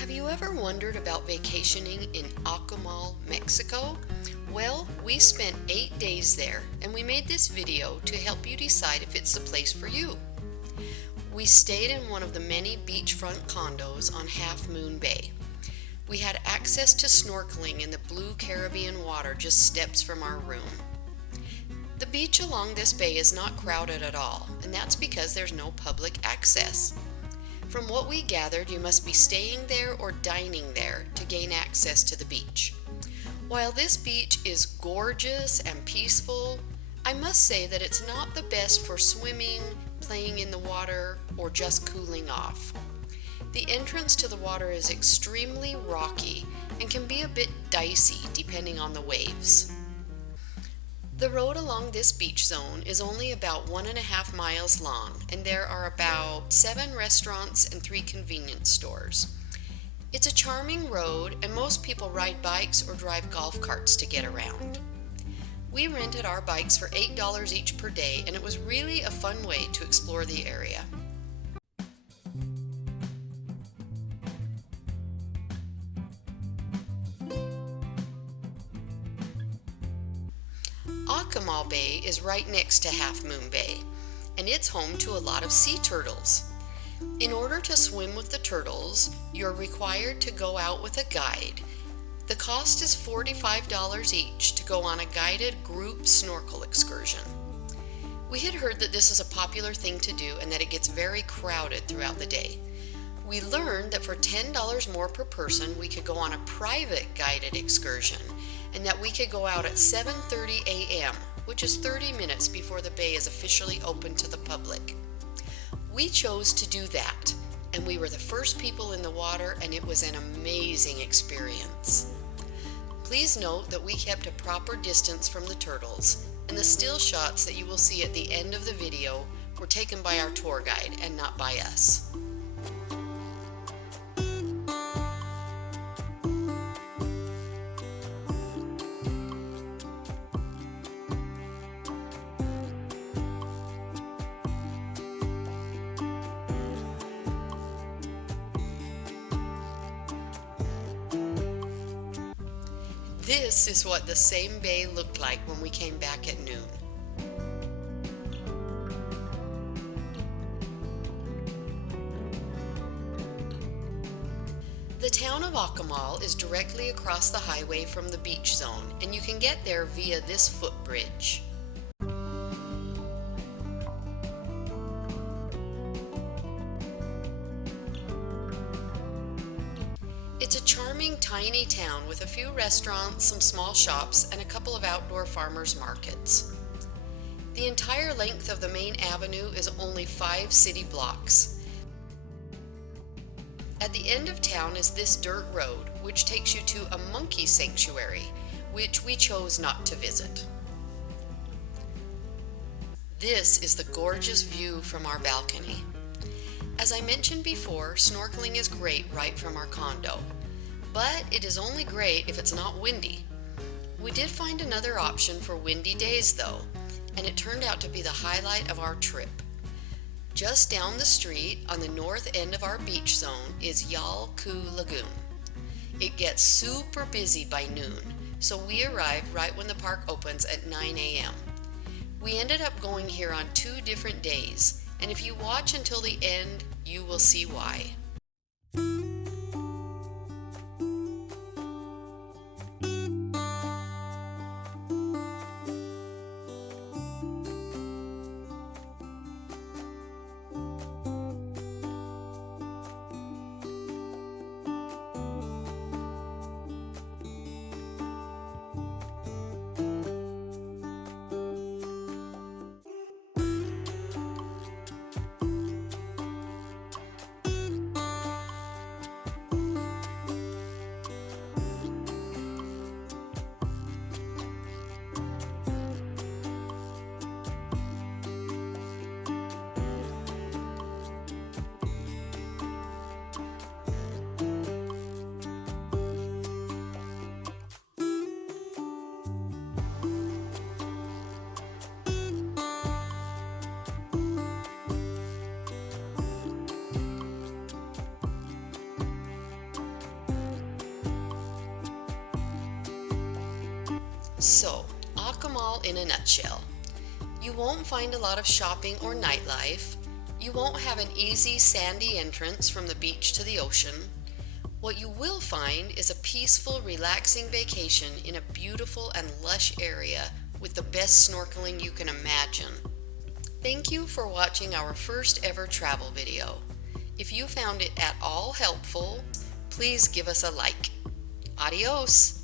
Have you ever wondered about vacationing in Akumal, Mexico? Well, we spent 8 days there and we made this video to help you decide if it's the place for you. We stayed in one of the many beachfront condos on Half Moon Bay. We had access to snorkeling in the blue Caribbean water just steps from our room. The beach along this bay is not crowded at all, and that's because there's no public access. From what we gathered, you must be staying there or dining there to gain access to the beach. While this beach is gorgeous and peaceful, I must say that it's not the best for swimming, playing in the water, or just cooling off. The entrance to the water is extremely rocky and can be a bit dicey depending on the waves. The road along this beach zone is only about 1.5 miles long, and there are about 7 restaurants and 3 convenience stores. It's a charming road, and most people ride bikes or drive golf carts to get around. We rented our bikes for $8 each per day, and it was really a fun way to explore the area. Akumal Bay is right next to Half Moon Bay, and it's home to a lot of sea turtles. In order to swim with the turtles, you're required to go out with a guide. The cost is $45 each to go on a guided group snorkel excursion. We had heard that this is a popular thing to do and that it gets very crowded throughout the day. We learned that for $10 more per person, we could go on a private guided excursion, and that we could go out at 7:30 a.m., which is 30 minutes before the bay is officially open to the public. We chose to do that, and we were the first people in the water, and it was an amazing experience. Please note that we kept a proper distance from the turtles, and the still shots that you will see at the end of the video were taken by our tour guide and not by us. This is what the same bay looked like when we came back at noon. The town of Akumal is directly across the highway from the beach zone, and you can get there via this footbridge. It's a charming, tiny town with a few restaurants, some small shops, and a couple of outdoor farmers markets. The entire length of the main avenue is only 5 city blocks. At the end of town is this dirt road, which takes you to a monkey sanctuary, which we chose not to visit. This is the gorgeous view from our balcony. As I mentioned before, snorkeling is great right from our condo, but it is only great if it's not windy. We did find another option for windy days though, and it turned out to be the highlight of our trip. Just down the street on the north end of our beach zone is Yalku Lagoon. It gets super busy by noon, so we arrived right when the park opens at 9 a.m. We ended up going here on 2 different days, and if you watch until the end, you will see why. So, Akumal in a nutshell. You won't find a lot of shopping or nightlife. You won't have an easy sandy entrance from the beach to the ocean. What you will find is a peaceful, relaxing vacation in a beautiful and lush area with the best snorkeling you can imagine. Thank you for watching our first ever travel video. If you found it at all helpful, please give us a like. Adios!